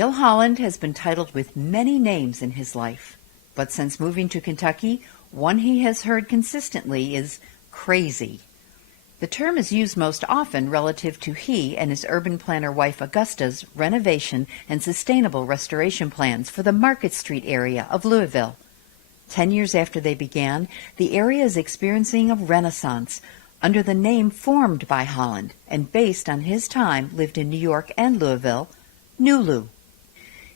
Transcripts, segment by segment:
Gill Holland has been titled with many names in his life, but since moving to Kentucky, one he has heard consistently is crazy. The term is used most often relative to he and his urban planner wife Augusta's renovation and sustainable restoration plans for the Market Street area of Louisville. 10 years after they began, the area is experiencing a renaissance under the name formed by Holland and based on his time lived in New York and Louisville, New Lou.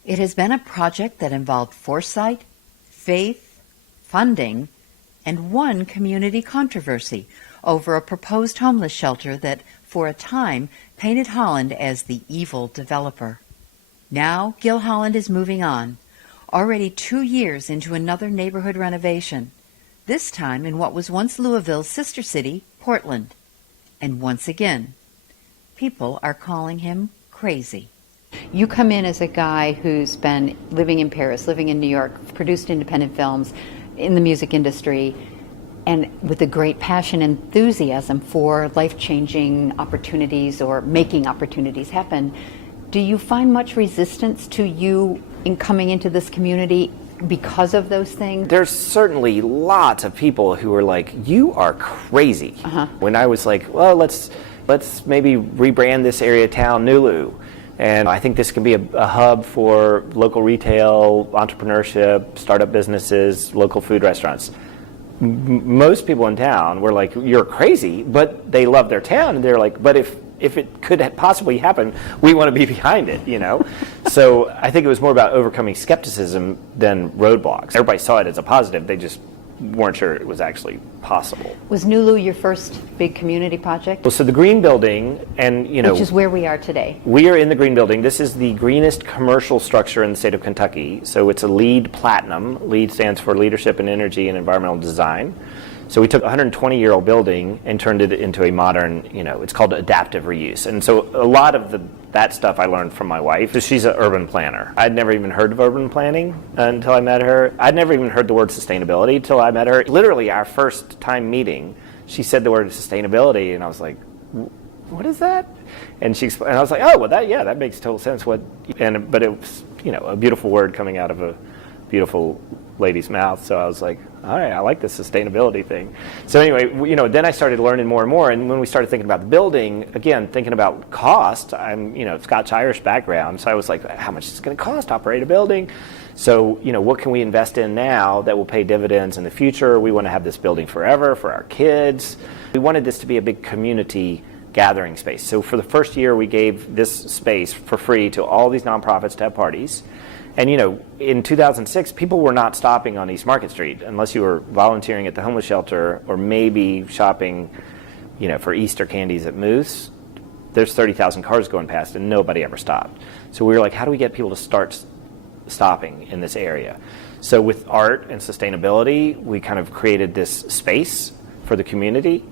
It has been a project that involved foresight, faith, funding, and one community controversy over a proposed homeless shelter that, for a time, painted Holland as the evil developer. Now, Gill Holland is moving on, already 2 years into another neighborhood renovation, this time in what was once Louisville's sister city, Portland. And once again, people are calling him crazy. You come in as a guy who's been living in Paris, living in New York, produced independent films in the music industry, and with a great passion and enthusiasm for life-changing opportunities or making opportunities happen. Do you find much resistance to you in coming into this community because of those things? There's certainly lots of people who are like, you are crazy. When I was like, well, let's maybe rebrand this area of town Nulu. And I think this can be a hub for local retail, entrepreneurship, startup businesses, local food restaurants. Most people in town were like, you're crazy, but they love their town. And they're like, but if it could possibly happen, we want to be behind it, you know? So I think it was more about overcoming skepticism than roadblocks. Everybody saw it as a positive. They just weren't sure it was actually possible. Was Nulu your first big community project? Well, so the Green Building, and which is where we are today. We are in the Green Building. This is the greenest commercial structure in the state of Kentucky. So it's a LEED Platinum. LEED stands for Leadership in Energy and Environmental Design. So we took a 120-year-old building and turned it into a modern, it's called adaptive reuse. And so a lot of that stuff I learned from my wife. So she's an urban planner. I'd never even heard of urban planning until I met her. I'd never even heard the word sustainability until I met her. Literally, our first time meeting, she said the word sustainability, and I was like, what is that? And I was like, oh, well, that makes total sense. But it was, a beautiful word coming out of a beautiful lady's mouth. So I was like, all right, I like this sustainability thing. So anyway, then I started learning more and more. And when we started thinking about the building, again, thinking about cost, I'm, Scotch-Irish background. So I was like, how much is it going to cost to operate a building? So, what can we invest in now that will pay dividends in the future? We want to have this building forever for our kids. We wanted this to be a big community gathering space. So for the first year, we gave this space for free to all these nonprofits to have parties. And, in 2006, people were not stopping on East Market Street unless you were volunteering at the homeless shelter or maybe shopping, for Easter candies at Moose. There's 30,000 cars going past and nobody ever stopped. So we were like, how do we get people to start stopping in this area? So with art and sustainability, we kind of created this space for the community.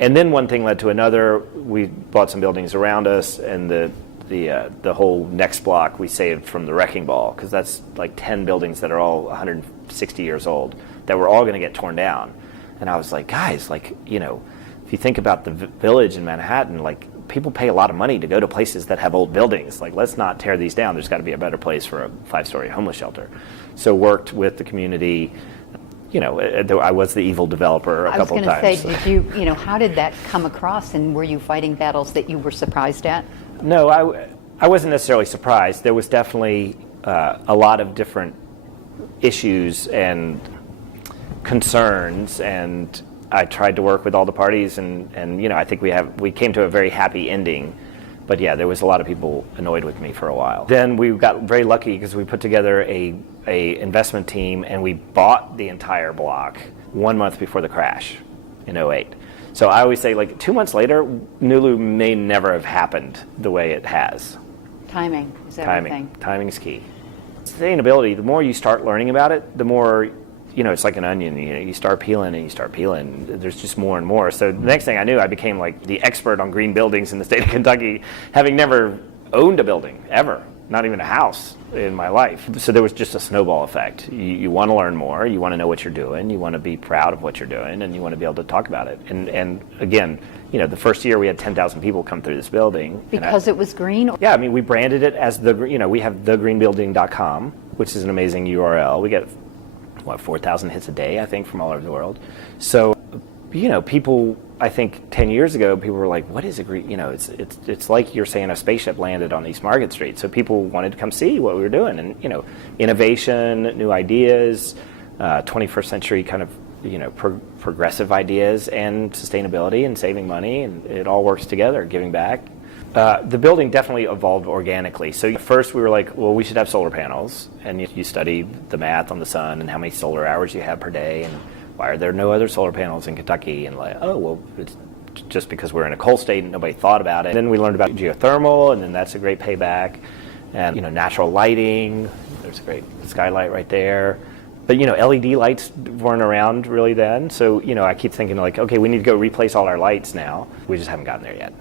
And then one thing led to another. We bought some buildings around us, and the whole next block we saved from the wrecking ball, because that's like 10 buildings that are all 160 years old that were all going to get torn down. And I was like, guys, if you think about the village in Manhattan, people pay a lot of money to go to places that have old buildings. Let's not tear these down. There's got to be a better place for a 5-story homeless shelter. So worked with the community. I was the evil developer a couple of times. I was going to say, did you, how did that come across, and were you fighting battles that you were surprised at? No, I wasn't necessarily surprised. There was definitely a lot of different issues and concerns, and I tried to work with all the parties, and I think we came to a very happy ending. But yeah, there was a lot of people annoyed with me for a while. Then we got very lucky because we put together a investment team, and we bought the entire block 1 month before the crash in 2008. So I always say, 2 months later, Nulu may never have happened the way it has. Timing is everything. Timing is key. Sustainability, the more you start learning about it, the more, it's like an onion. You start peeling and you start peeling. There's just more and more. So the next thing I knew, I became the expert on green buildings in the state of Kentucky, having never owned a building, ever. not even a house in my life. So there was just a snowball effect. You want to learn more, you want to know what you're doing, you want to be proud of what you're doing, and you want to be able to talk about it. And again, the first year we had 10,000 people come through this building. Because it was green? Yeah, I mean, we branded it as we have thegreenbuilding.com, which is an amazing URL. We get, 4,000 hits a day, I think, from all over the world. So, people, I think 10 years ago, people were like, what is a green, it's like you're saying a spaceship landed on East Market Street. So people wanted to come see what we were doing. And, innovation, new ideas, 21st century kind of, progressive ideas, and sustainability and saving money, and it all works together, giving back. The building definitely evolved organically. So first we were like, well, we should have solar panels. And you study the math on the sun and how many solar hours you have per day, and why are there no other solar panels in Kentucky? And it's just because we're in a cold state and nobody thought about it. And then we learned about geothermal, and then that's a great payback. And natural lighting, there's a great skylight right there. But LED lights weren't around really then. So I keep thinking like, okay, we need to go replace all our lights now. We just haven't gotten there yet.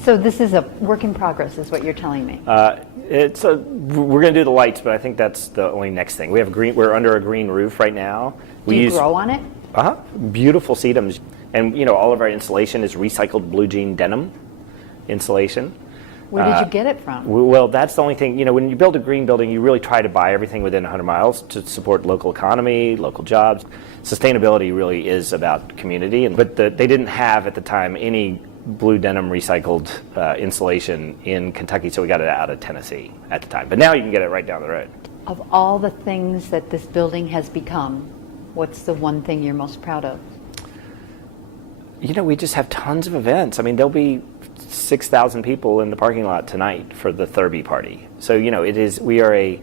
So this is a work in progress, is what you're telling me. We're going to do the lights, but I think that's the only next thing. We're under a green roof right now. Do you grow on it? Beautiful sedums, and all of our insulation is recycled blue jean denim insulation. Where did you get it from? Well, that's the only thing. When you build a green building, you really try to buy everything within 100 miles to support local economy, local jobs. Sustainability really is about community, but they didn't have at the time any blue denim recycled insulation in Kentucky, so we got it out of Tennessee at the time. But now you can get it right down the road. Of all the things that this building has become, what's the one thing you're most proud of? We just have tons of events. I mean, there'll be 6,000 people in the parking lot tonight for the Thurby party. So, we are a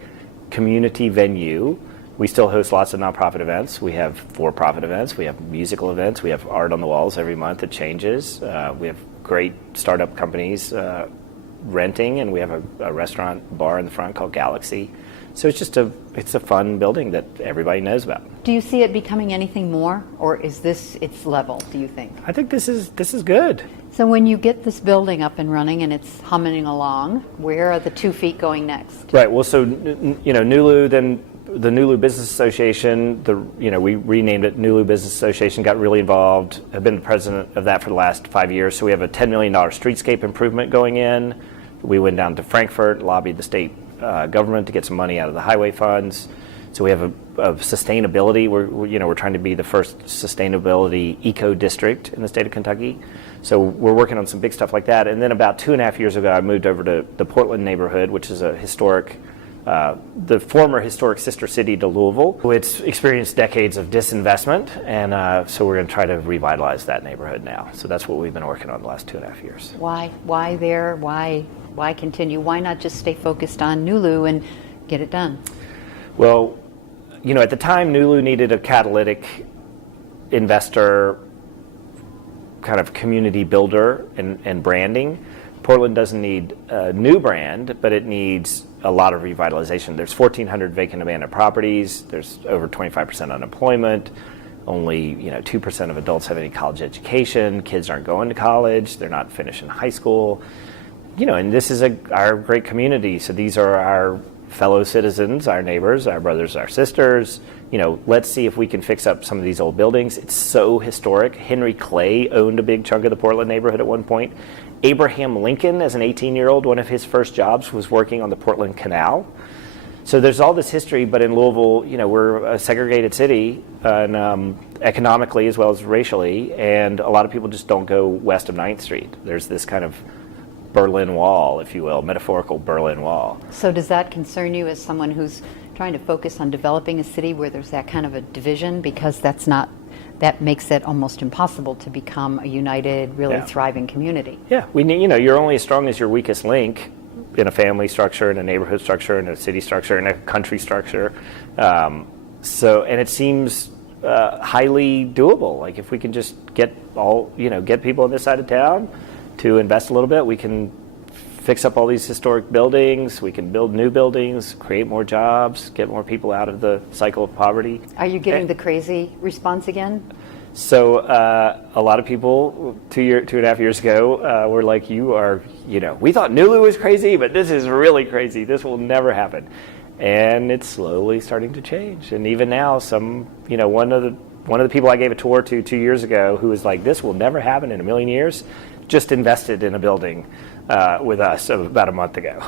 community venue. We still host lots of nonprofit events. We have for-profit events. We have musical events. We have art on the walls every month that changes. We have great startup companies renting, and we have a restaurant bar in the front called Galaxy. So it's a fun building that everybody knows about. Do you see it becoming anything more, or is this its level, do you think? I think this is good. So when you get this building up and running and it's humming along, where are the 2 feet going next? Right. Well, so Nulu, then the Nulu Business Association, we renamed it Nulu Business Association, got really involved. I've been the president of that for the last 5 years. So we have a $10 million streetscape improvement going in. We went down to Frankfurt, lobbied the state government to get some money out of the highway funds. So we have a sustainability. We're trying to be the first sustainability eco district in the state of Kentucky. So we're working on some big stuff like that. And then about 2.5 years ago, I moved over to the Portland neighborhood, which is a historic, the former historic sister city to Louisville. It's experienced decades of disinvestment, and so we're going to try to revitalize that neighborhood now. So that's what we've been working on the last 2.5 years. Why there? Why continue? Why not just stay focused on Nulu and get it done? Well, at the time, Nulu needed a catalytic investor, kind of community builder and branding. Portland doesn't need a new brand, but it needs a lot of revitalization. There's 1,400 vacant abandoned properties. There's over 25% unemployment. Only 2% of adults have any college education. Kids aren't going to college. They're not finishing high school. And this is our great community. So these are our fellow citizens, our neighbors, our brothers, our sisters. Let's see if we can fix up some of these old buildings. It's so historic. Henry Clay owned a big chunk of the Portland neighborhood at one point. Abraham Lincoln, as an 18-year-old, one of his first jobs was working on the Portland Canal. So there's all this history, but in Louisville, we're a segregated city, and economically as well as racially, and a lot of people just don't go west of 9th Street. There's this kind of Berlin Wall, if you will, metaphorical Berlin Wall. So does that concern you as someone who's trying to focus on developing a city where there's that kind of a division? Because that makes it almost impossible to become a united, really thriving community. Yeah, we need, you're only as strong as your weakest link in a family structure, in a neighborhood structure, in a city structure, in a country structure. And it seems highly doable. Like if we can just get people on this side of town to invest a little bit, we can fix up all these historic buildings, we can build new buildings, create more jobs, get more people out of the cycle of poverty. Are you getting the crazy response again? So a lot of people 2.5 years ago were like, we thought Nulu was crazy, but this is really crazy. This will never happen. And it's slowly starting to change. And even now, one of the people I gave a tour to 2 years ago who was like, this will never happen in a million years, just invested in a building with us about a month ago.